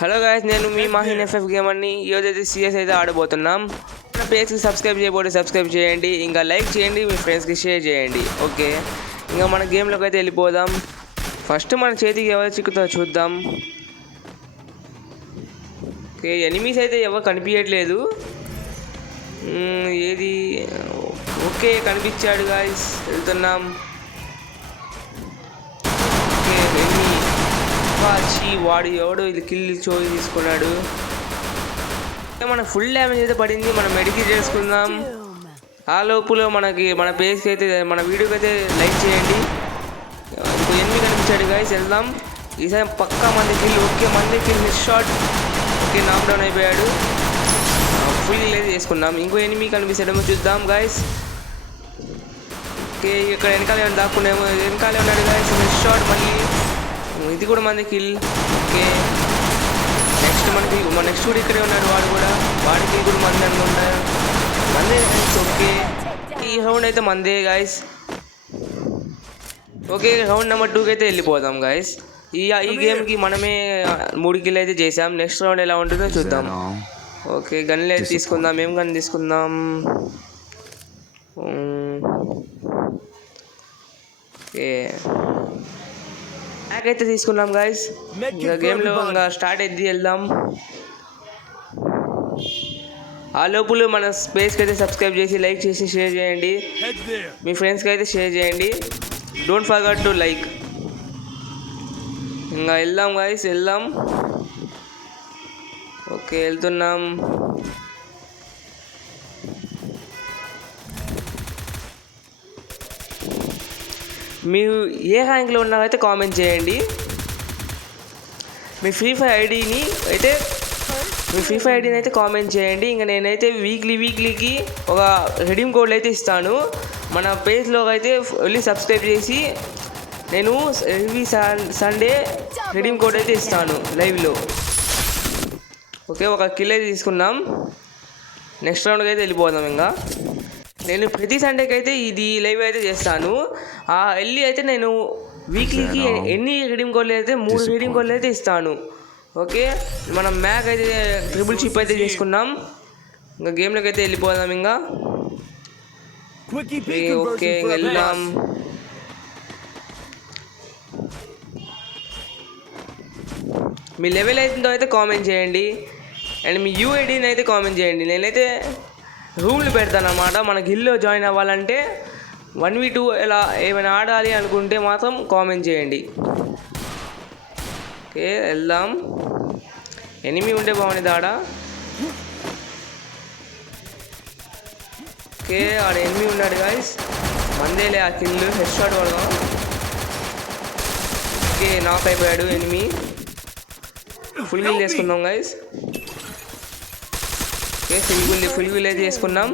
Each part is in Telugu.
హలో గాయస్, నేను మీ మాహిన్ ఎఫ్ఎఫ్ గేమర్ని. ఈరోజైతే సిఎస్ అయితే ఆడబోతున్నాం. మన పేజ్కి సబ్స్క్రైబ్ చేయబోతే సబ్స్క్రైబ్ చేయండి, ఇంకా లైక్ చేయండి, మీ ఫ్రెండ్స్కి షేర్ చేయండి. ఓకే, ఇంకా మన గేమ్లోకి అయితే వెళ్ళిపోదాం. ఫస్ట్ మన చేతికి ఎవరు చిక్కుతారో చూద్దాం. ఓకే, ఎనిమీస్ అయితే ఎవరు కనిపించట్లేదు. ఏది ఓకే కనిపించాడు గాయస్, వెళ్తున్నాం. వాడు ఎవడు ఇది కిల్ చోరీ తీసుకున్నాడు. మన ఫుల్ డ్యామేజ్ అయితే పడింది. మనం మెడికేట్ చేసుకుందాం. ఆ లోపులో మన పేజ్కి అయితే మన వీడియోకి అయితే లైక్ చేయండి. ఇంకో ఎనిమిది కనిపించాడు గాయస్, వెళ్దాం. ఈసారి పక్కా మంది కిల్. ఓకే, మంది కిల్ మిస్ షాట్. ఓకే, నాక్ డౌన్ అయిపోయాడు. ఫుల్ అయితే చేసుకున్నాం. ఇంకో ఎనిమిది కనిపిస్తాడేమో చూద్దాం గాయస్. ఓకే, ఇక్కడ వెనకాల దాక్కునేమో, వెనకాలే ఉన్నాడు గాయస్. Miss shot. మళ్ళీ ఇది కూడా మంది కిల్. ఓకే, నెక్స్ట్ కూడా ఇక్కడే ఉన్నాడు. వాడికి కూడా మంది అనుకుంటారు. మందే గాయస్. ఓకే, ఈ రౌండ్ అయితే మందే గాయస్. ఓకే, రౌండ్ నెంబర్ 2కి అయితే వెళ్ళిపోదాం గాయస్. ఈ గేమ్కి మనమే 3 కిల్ అయితే చేసాం. నెక్స్ట్ రౌండ్ ఎలా ఉంటుందో చూద్దాం. ఓకే, గన్లు అయితే తీసుకుందాం. ఏం గన్ తీసుకుందాం? ఓకే, బ్యాక్ అయితే తీసుకున్నాం గాయస్. ఇంకా గేమ్లో ఇంకా స్టార్ట్ అయితే వెళ్దాం. ఆ లోపులు మన స్పేస్కి అయితే సబ్స్క్రైబ్ చేసి లైక్ చేసి షేర్ చేయండి. మీ ఫ్రెండ్స్కి అయితే షేర్ చేయండి. Don't forget to like. ఇంకా వెళ్దాం గాయస్, వెళ్దాం. ఓకే, వెళ్తున్నాం. మీరు ఏ ర్యాంక్లో ఉన్నారైతే కామెంట్ చేయండి. మీ ఫ్రీ ఫైర్ ఐడిని అయితే కామెంట్ చేయండి. ఇంకా నేనైతే వీక్లీకి ఒక రెడీమ్ కోడ్ అయితే ఇస్తాను. మన పేజ్లో అయితే వెళ్ళి సబ్స్క్రైబ్ చేసి నేను ఎవ్రీ సండే రెడీమ్ కోడ్ అయితే ఇస్తాను లైవ్లో. ఓకే, ఒక కిల్ అయితే తీసుకున్నాం. నెక్స్ట్ రౌండ్కి అయితే వెళ్ళిపోదాం. ఇంకా నేను ప్రతి సండేకి అయితే ఇది లైవ్ అయితే చేస్తాను. వెళ్ళి అయితే నేను వీక్లీకి ఎన్ని రెడీమ్ కోడ్లు అయితే 3 రెడీమ్ కోడ్లు అయితే ఇస్తాను. ఓకే, మనం మ్యాక్ అయితే ట్రిపుల్ షిప్ అయితే చేసుకున్నాం. ఇంకా గేమ్లోకి అయితే వెళ్ళిపోదాం. ఇంకా ఓకే, వెళ్దాం. మీ లెవెల్ అయితే కామెంట్ చేయండి. అండ్ మీ యూఐడిని అయితే కామెంట్ చేయండి. నేనైతే రూమ్లు పెడతాను అన్నమాట. మన గిల్లో జాయిన్ అవ్వాలంటే 1v2 ఇలా ఏమైనా ఆడాలి అనుకుంటే మాత్రం కామెంట్ చేయండి. ఓకే, వెళ్దాం. ఎనిమి ఉంటే బాగుంది ఆడ. ఓకే, ఆడ ఎనిమి ఉన్నాడు గాయస్. మందేలే ఆ కిల్. హెడ్ షాట్ పడదాం. ఓకే, నాక్ అయిపోయాడు ఎనిమి. ఫుల్ కిల్ చేసుకుందాం గాయస్. ఓకే, ఫుల్ కిల్ అయితే చేసుకున్నాం.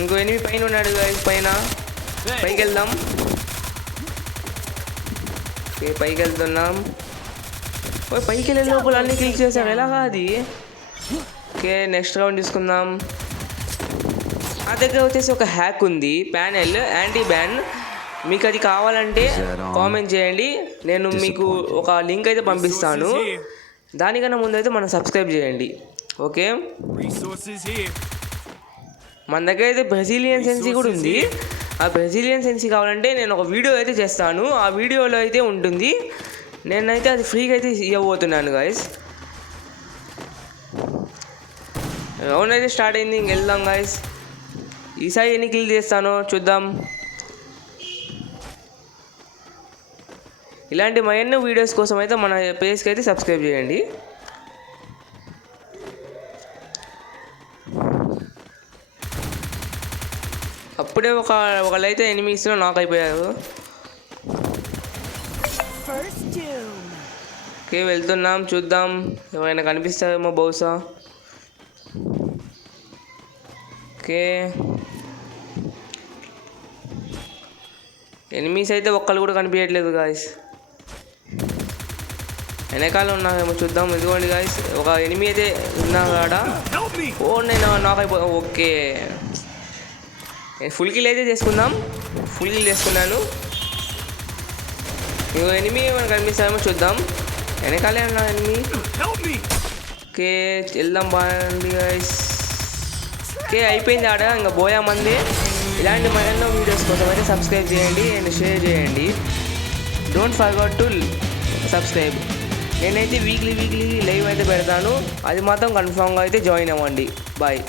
ఇంకో ఎనిమి పైన ఉన్నాడు గాయస్. పైకి వెళ్దాం. ఓకే, పైకి వెళ్తున్నాం. పైకి వెళ్ళే లోపల అన్ని క్లిక్ చేసాం. ఎలాగా అది? ఓకే, నెక్స్ట్ రౌండ్ తీసుకుందాం. నా దగ్గర వచ్చేసి ఒక హ్యాక్ ఉంది, ప్యానెల్ యాంటీ బ్యాన్. మీకు అది కావాలంటే కామెంట్ చేయండి. నేను మీకు ఒక లింక్ అయితే పంపిస్తాను. దానికన్నా ముందు అయితే మనం సబ్స్క్రైబ్ చేయండి. ఓకే, మన దగ్గర అయితే బ్రెజిలియన్ సెన్సీ కూడా ఉంది. ఆ బ్రెజిలియన్ సెన్సీ కావాలంటే నేను ఒక వీడియో అయితే చేస్తాను. ఆ వీడియోలో అయితే ఉంటుంది. నేనైతే అది ఫ్రీగా అయితే ఇవ్వబోతున్నాను గాయస్. రౌండ్ అయితే స్టార్ట్ అయింది. ఇంక వెళ్దాం గాయస్. ఈసారి ఎన్ని కిల్ చేస్తానో చూద్దాం. ఇలాంటి మరెన్నో వీడియోస్ కోసం అయితే మన పేజ్కి అయితే సబ్స్క్రైబ్ చేయండి. అప్పుడే ఒకళ్ళైతే ఎనిమిస్లో నాక్ అయిపోయారు. ఓకే, వెళ్తున్నాం. చూద్దాం ఎవరైనా కనిపిస్తారేమో బహుశా. ఓకే, ఎనిమిస్ అయితే ఒక్కళ్ళు కూడా కనిపించట్లేదు గాయస్. వెనకాల ఉన్నారేమో చూద్దాం. ఇదిగోండి గాయస్, ఒక ఎనిమి అయితే ఉన్నాడ. నేను నాక్ అయిపో. ఓకే, ఫుల్ కిల్ అయితే చేసుకుందాం. ఫుల్ కిల్ చేసుకున్నాను. ఇంకో ఎనిమి మనకు కనిపిస్తామో చూద్దాం. వెనకాలే అన్నా ఎనిమి. ఓకే వెళ్దాం బాగుంది గైస్. ఓకే అయిపోయింది ఆడ, ఇంకా పోయా మంది. ఇలాంటి మరెన్నో వీడియోస్ కోసం అయితే సబ్స్క్రైబ్ చేయండి అండ్ షేర్ చేయండి. Don't forget to subscribe. నేనైతే వీక్లీ లైవ్ అయితే పెడతాను, అది మాత్రం కన్ఫామ్గా అయితే జాయిన్ అవ్వండి. బాయ్.